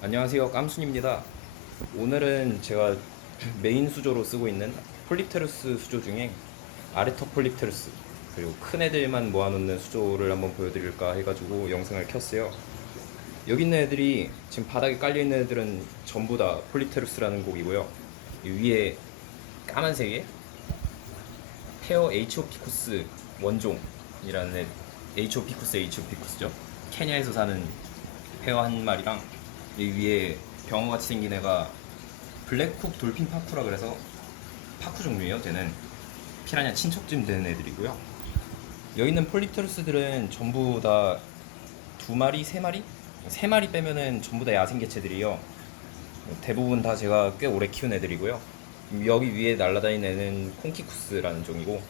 안녕하세요, 깜순입니다. 오늘은 제가 메인 수조로 쓰고 있는 폴립테루스 수조 중에 아르터 폴립테루스 그리고 큰 애들만 모아놓는 수조를 한번 보여드릴까 해가지고 영상을 켰어요. 여기 있는 애들이 지금 바닥에 깔려있는 애들은 전부 다 폴립테루스라는 곡이고요. 이 위에 까만색에 페어 에이치오피쿠스 원종이라는 애, 에이치오피쿠스죠. 케냐에서 사는 페어 한 마리랑 이 위에 병어같이 생긴 애가 블랙훅 돌핀 파쿠라 그래서 파쿠 종류예요. 쟤는 피라냐 친척쯤 되는 애들이고요. 여기 있는 폴립테루스들은 전부 다 두 마리, 세 마리? 세 마리 빼면은 전부 다 야생 개체들이요. 대부분 다 제가 꽤 오래 키운 애들이고요. 여기 위에 날아다니는 애는 콩키쿠스라는 종이고,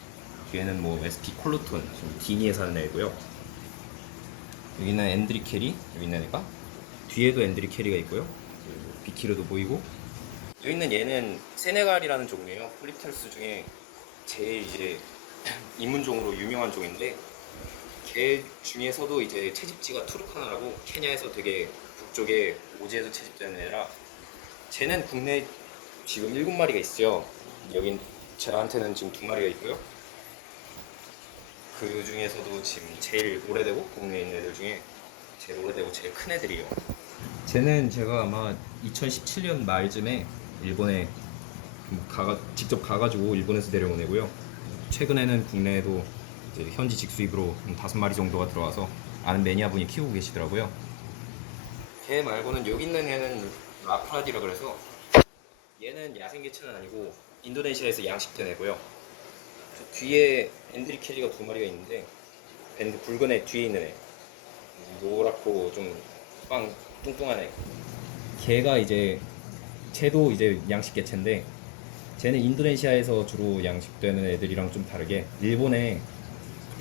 뒤에는 뭐 SP 콜로톤, 기니에 사는 애고요. 여기는 앤드리캐리, 여기 있는 애가 뒤에도 앤드리캐리가 있고요. 비키르도 보이고, 여기 있는 얘는 세네갈이라는 종이에요. 폴립테루스 중에 제일 이제 입문종으로 유명한 종인데, 걔 중에서도 이제 채집지가 투르카나라고 케냐에서 되게 북쪽에 오지에서 채집되는 애라, 쟤는 국내 지금 7마리가 있어요. 여긴 저한테는 지금 2마리가 있고요. 그 중에서도 지금 제일 오래되고 국내에 있는 애들 중에 제일 오래되고 제일 큰 애들이에요. 쟤는 제가 아마 2017년 말쯤에 일본에 직접 가가지고 일본에서 데려온 애고요. 최근에는 국내에도 이제 현지 직수입으로 5마리 정도가 들어와서 아는 매니아분이 키우고 계시더라고요. 걔 말고는 여기 있는 애는 라프라디라 그래서, 얘는 야생 개체는 아니고 인도네시아에서 양식된 애고요. 저 뒤에 앤드리캐리가 2마리가 있는데, 붉은 애 뒤에 있는 애 노랗고 좀 빵 뚱뚱한 애, 걔가 이제 쟤도 이제 양식 개체인데, 쟤는 인도네시아에서 주로 양식되는 애들이랑 좀 다르게 일본에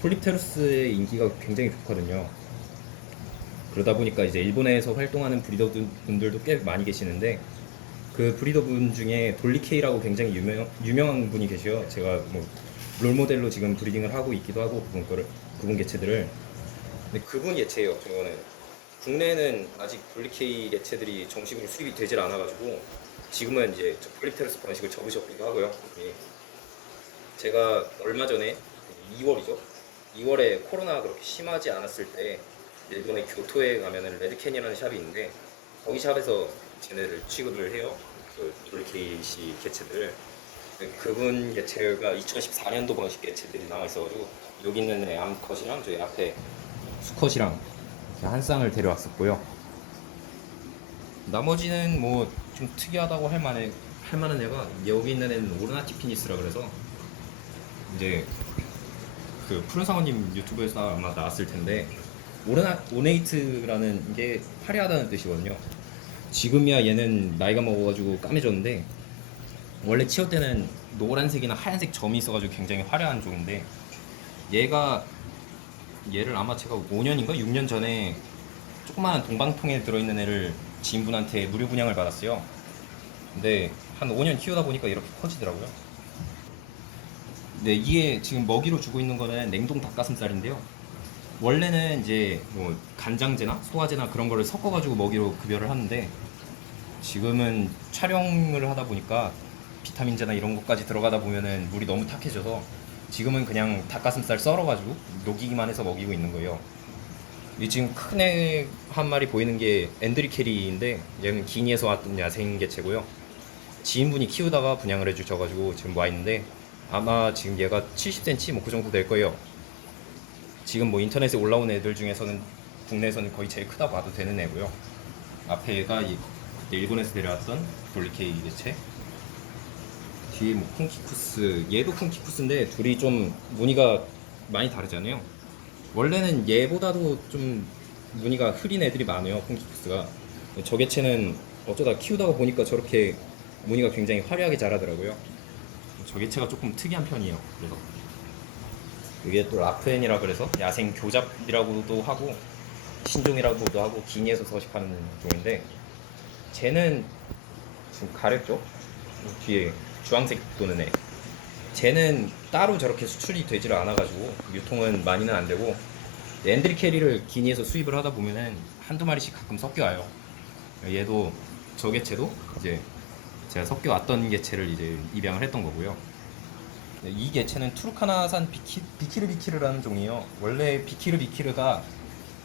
폴립테루스의 인기가 굉장히 좋거든요. 그러다 보니까 이제 일본에서 활동하는 브리더 분들도 꽤 많이 계시는데, 그 브리더 분 중에 돌리케이라고 굉장히 유명한 분이 계셔요. 제가 뭐 롤모델로 지금 브리딩을 하고 있기도 하고, 그분 개체들을. 근데 그분 개체예요. 저거는 국내에는 아직 돌리케이 개체들이 정식으로 수입이 되질 않아가지고 지금은 이제 폴립테루스 번식을 접으셨기도 하고요. 예. 제가 얼마 전에 2월이죠. 2월에 코로나가 그렇게 심하지 않았을 때 일본의 교토에 가면은 레드캔이라는 샵이 있는데, 거기 샵에서 쟤네를 취급을 해요. 그 돌케이시 개체들. 그분 개체가 2014년도 번식 개체들이 남아있어가지고 여기 있는 애 암컷이랑 저기 앞에 수컷이랑 한 쌍을 데려왔었고요. 나머지는 뭐 좀 특이하다고 할 만한 애가, 여기 있는 애는 오르나티피니스라 그래서 이제 그 푸른상어님 유튜브에서 아마 나왔을 텐데, 오네이트라는 게 화려하다는 뜻이거든요. 지금이야 얘는 나이가 먹어가지고 까매졌는데, 원래 치어 때는 노란색이나 하얀색 점이 있어가지고 굉장히 화려한 종인데, 얘를 아마 제가 5년인가 6년 전에 조그마한 동방통에 들어있는 애를 지인분한테 무료 분양을 받았어요. 근데 한 5년 키우다 보니까 이렇게 커지더라고요. 네, 이게 지금 먹이로 주고 있는 거는 냉동 닭가슴살인데요. 원래는 이제 뭐 간장제나 소화제나 그런 거를 섞어가지고 먹이로 급여를 하는데, 지금은 촬영을 하다 보니까 비타민제나 이런 것까지 들어가다 보면은 물이 너무 탁해져서 지금은 그냥 닭가슴살 썰어가지고 녹이기만 해서 먹이고 있는 거예요. 이 지금 큰 애 한 마리 보이는 게 앤드리캐리인데, 얘는 기니에서 왔던 야생 개체고요. 지인분이 키우다가 분양을 해주셔가지고 지금 와 있는데, 아마 지금 얘가 70cm 뭐 그 정도 될 거예요. 지금 뭐 인터넷에 올라온 애들 중에서는 국내에서는 거의 제일 크다고 봐도 되는 애고요. 앞에 얘가 그때 일본에서 데려왔던 돌리케이 개체, 뒤에 뭐 콩키쿠스, 얘도 콩키쿠스인데 둘이 좀 무늬가 많이 다르잖아요. 원래는 얘보다도 좀 무늬가 흐린 애들이 많아요, 콩키쿠스가. 저 개체는 어쩌다 키우다가 보니까 저렇게 무늬가 굉장히 화려하게 자라더라고요. 저 개체가 조금 특이한 편이에요. 그래서 이게 또 라프엔이라 그래서 야생 교잡이라고도 하고 신종이라고도 하고 기니에서 서식하는 종인데, 쟤는 지금 가렸죠? 뒤에 주황색 도는 애. 쟤는 따로 저렇게 수출이 되지를 않아가지고 유통은 많이는 안 되고, 앤드리 캐리를 기니에서 수입을 하다 보면은 한두 마리씩 가끔 섞여와요. 얘도 저 개체도 이제 제가 섞여 왔던 개체를 이제 입양을 했던 거고요. 이 개체는 투르카나산 비키르비키르라는 종이에요. 원래 비키르비키르가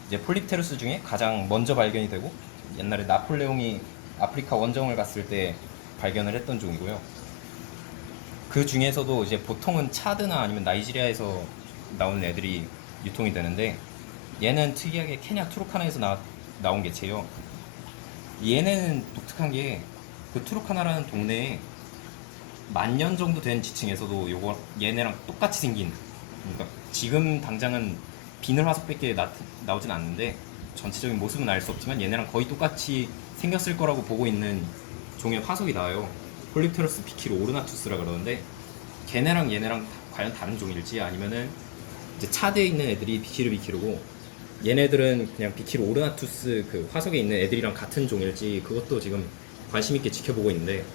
이제 폴립테루스 중에 가장 먼저 발견이 되고 옛날에 나폴레옹이 아프리카 원정을 갔을 때 발견을 했던 종이고요. 그 중에서도 이제 보통은 차드나 아니면 나이지리아에서 나오는 애들이 유통이 되는데 얘는 특이하게 케냐 투르카나에서 나온 개체예요. 얘네는 독특한 게 그 투르카나라는 동네에 10,000년 정도 된 지층에서도 요거 얘네랑 똑같이 생긴, 그러니까 지금 당장은 비늘 화석밖에 나오진 않는데 전체적인 모습은 알 수 없지만 얘네랑 거의 똑같이 생겼을 거라고 보고 있는 종의 화석이 나와요. 폴립테러스 비키르 오르나투스라 그러는데 걔네랑 얘네랑 과연 다른 종일지 아니면은 이제 차대에 있는 애들이 비키르 비키르고 얘네들은 그냥 비키르 오르나투스 그 화석에 있는 애들이랑 같은 종일지 그것도 지금 관심 있게 지켜보고 있는데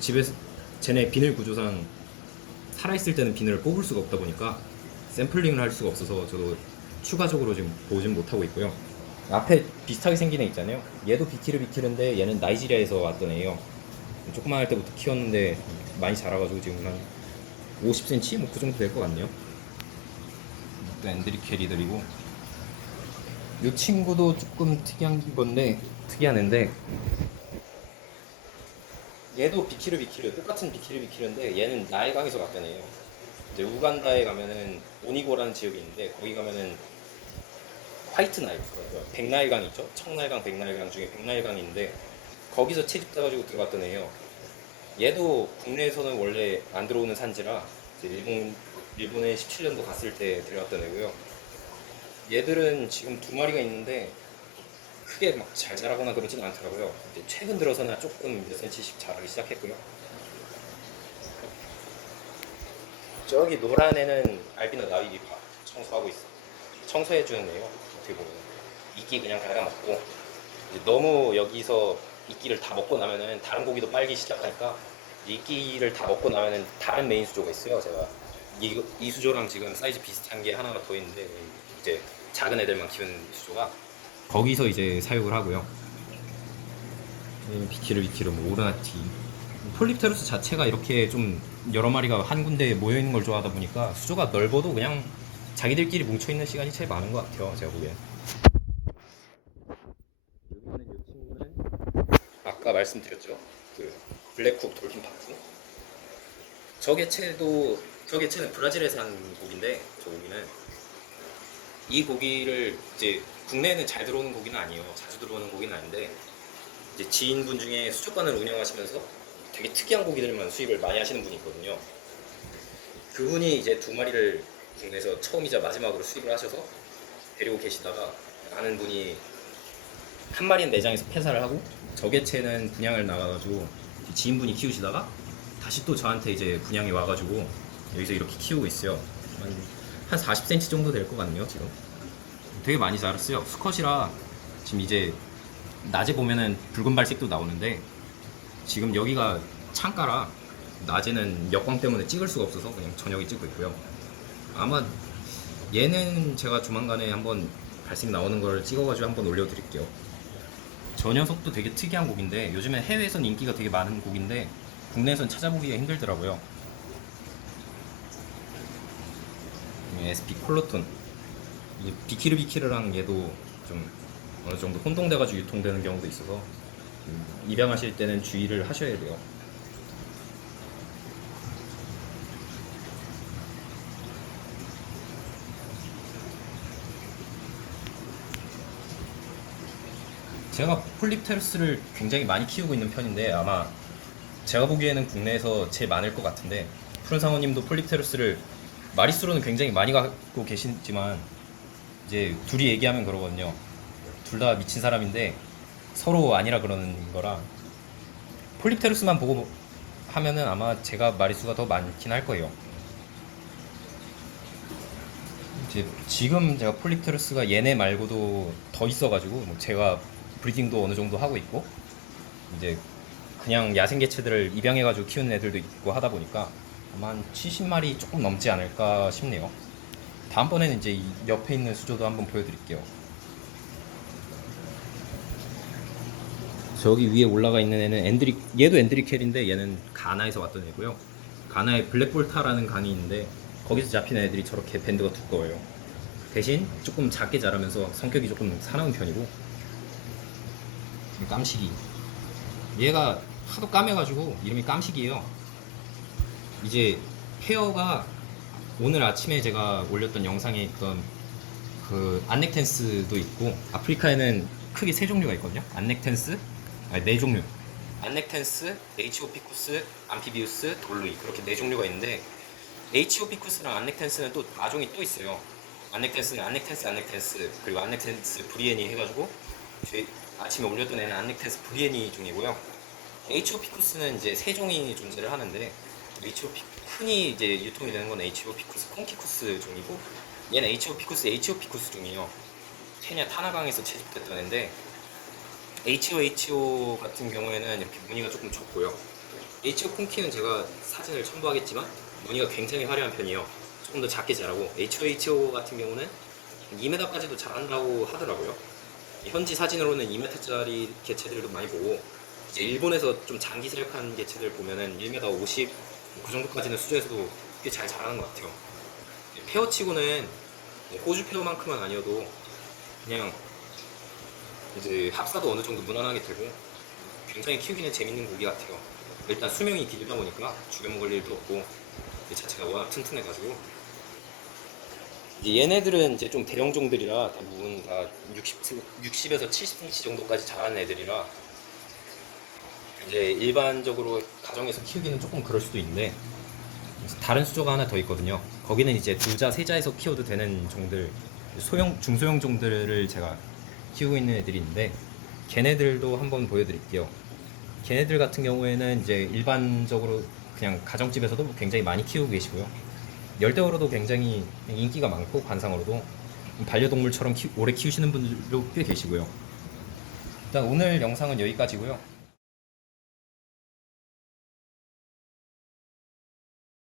집에서 쟤네 비늘 구조상 살아있을 때는 비늘을 뽑을 수가 없다 보니까 샘플링을 할 수가 없어서 저도 추가적으로 지금 보진 못하고 있고요. 앞에 비슷하게 생긴 애 있잖아요. 얘도 비키르 비키르인데 얘는 나이지리아에서 왔던 애예요. 조그만 할 때부터 키웠는데 많이 자라가지고 지금 한 50cm? 뭐 그 정도 될 것 같네요. 또 앤드리 캐리들이고 이 친구도 조금 특이한 건데 특이한 애인데 얘도 비키르 비키르 똑같은 비키르 비키르인데 얘는 나일강에서 갔던 애예요. 이제 우간다에 가면은 오니고라는 지역이 있는데 거기 가면은 화이트 나일, 백나일강 있죠? 청나일강, 백나일강 중에 백나일강이 있는데 거기서 채집돼가지고 들어갔던 애예요. 얘도 국내에서는 원래 안 들어오는 산지라 이제 일본에 17년도 갔을 때 데려왔던 애고요. 얘들은 지금 2마리가 있는데 크게 막 잘 자라거나 그러진 않더라고요. 이제 최근 들어서는 조금 몇 센치씩 자라기 시작했고요. 저기 노란 애는 알비노 나위기파 청소하고 있어. 청소해주는 애요. 어떻게 보면 이끼 그냥 갉아먹고 너무 여기서 이끼를 다 먹고 나면은 다른 고기도 빨기 시작하니까 이끼를 다 먹고 나면은 다른 메인 수조가 있어요. 제가 이 수조랑 지금 사이즈 비슷한 게 하나가 더 있는데 이제 작은 애들만 키우는 수조가 거기서 이제 사육을 하고요. 비키르 뭐 오르나티 폴립테루스 자체가 이렇게 좀 여러 마리가 한 군데에 모여 있는 걸 좋아하다 보니까 수조가 넓어도 그냥 자기들끼리 뭉쳐 있는 시간이 제일 많은 것 같아요. 제가 보기엔. 여기 있는 이 친구는 아까 말씀드렸죠. 그 블랙쿡 돌핀 파쿠. 저 개체는 브라질에 산 고기인데 저 고기는 이 고기를 이제 국내에는 잘 들어오는 고기는 아니에요. 자주 들어오는 고기는 아닌데 이제 지인분 중에 수족관을 운영하시면서 되게 특이한 고기들만 수입을 많이 하시는 분이 있거든요. 그분이 이제 2마리를 국내에서 처음이자 마지막으로 수입을 하셔서 데리고 계시다가 아는 분이 한 마리는 내장에서 폐사를 하고 저 개체는 분양을 나가가지고 지인분이 키우시다가 다시 또 저한테 이제 분양이 와가지고 여기서 이렇게 키우고 있어요. 한 40cm 정도 될 것 같네요. 지금 되게 많이 자랐어요. 수컷이라 지금 이제 낮에 보면은 붉은 발색도 나오는데 지금 여기가 창가라 낮에는 역광 때문에 찍을 수가 없어서 그냥 저녁에 찍고 있고요. 아마 얘는 제가 조만간에 한번 발색 나오는 걸 찍어가지고 한번 올려드릴게요. 저 녀석도 되게 특이한 곡인데 요즘에 해외에선 인기가 되게 많은 곡인데 국내에선 찾아보기가 힘들더라고요. SP 콜로톤 비키르 비키르랑 얘도 좀 어느 정도 혼동돼가지고 유통되는 경우도 있어서 입양하실 때는 주의를 하셔야 돼요. 제가 폴립테루스를 굉장히 많이 키우고 있는 편인데 아마 제가 보기에는 국내에서 제일 많을 것 같은데 푸른상어님도 폴립테루스를 마리수로는 굉장히 많이 갖고 계시지만 이제 둘이 얘기하면 그러거든요. 둘 다 미친 사람인데 서로 아니라 그러는 거라 폴립테루스만 보고 하면은 아마 제가 마리수가 더 많긴 할 거예요. 이제 지금 제가 폴립테루스가 얘네 말고도 더 있어가지고 뭐 제가 브리딩도 어느 정도 하고 있고 이제 그냥 야생 개체들을 입양해가지고 키우는 애들도 있고 하다 보니까 아마 한 70마리 조금 넘지 않을까 싶네요. 다음번에는 이제 이 옆에 있는 수조도 한번 보여드릴게요. 저기 위에 올라가 있는 애는 얘도 앤드리켈인데 얘는 가나에서 왔던 애고요. 가나에 블랙볼타라는 강이 있는데 거기서 잡힌 애들이 저렇게 밴드가 두꺼워요. 대신 조금 작게 자라면서 성격이 조금 사나운 편이고. 깜식이. 얘가 하도 까매가지고 이름이 깜식이에요. 이제 페어가 오늘 아침에 제가 올렸던 영상에 있던 그 안넥텐스도 있고, 아프리카에는 크게 세 종류가 있거든요. 안넥텐스, 아니 네 종류. 안넥텐스, 에이치오피쿠스, 암피비우스, 돌루이, 그렇게 네 종류가 있는데 에이치오피쿠스랑 안넥텐스는 또 아종이 또 있어요. 안넥텐스는 안넥텐스 그리고 안넥텐스 브리에니 해가지고 저희 아침에 올렸던 애는 안넥텐스 브리에니 중이고요. 에이치오피쿠스는 이제 세 종이 존재를 하는데 흔히 이제 유통이 되는 건 에이치오피쿠스 콩키쿠스 종이고, 얘는 에이치오피쿠스 종이에요. 케냐 타나강에서 채집됐던 애인데 HO 같은 경우에는 이렇게 무늬가 조금 적고요. HO 콩키는 제가 사진을 첨부하겠지만 무늬가 굉장히 화려한 편이에요. 조금 더 작게 자라고, HO 같은 경우는 2m까지도 자란다고 하더라고요. 현지 사진으로는 2m짜리 개체들도 많이 보고, 이제 일본에서 좀 장기 사육한 개체들 보면은 1m 50, 그 정도까지는 수조에서도 꽤 잘 자라는 것 같아요. 페어치고는 호주 페어만큼은 아니어도 그냥 이제 합사도 어느 정도 무난하게 되고 굉장히 키우기는 재밌는 고기 같아요. 일단 수명이 길다 보니까 죽여 먹을 일도 없고 이 자체가 워낙 튼튼해가지고. 이제 얘네들은 이제 좀 대형종들이라 대부분 다 60에서 70cm 정도까지 자라는 애들이라 이제 일반적으로 가정에서 키우기는 조금 그럴 수도 있는데, 다른 수조가 하나 더 있거든요. 거기는 이제 2자, 3자에서 키워도 되는 종들, 중소형 종들을 제가 키우고 있는 애들이 있는데 걔네들도 한번 보여드릴게요. 걔네들 같은 경우에는 이제 일반적으로 그냥 가정집에서도 굉장히 많이 키우고 계시고요. 열대어로도 굉장히 인기가 많고 관상어로도 반려동물처럼 오래 키우시는 분들도 꽤 계시고요. 일단 오늘 영상은 여기까지고요.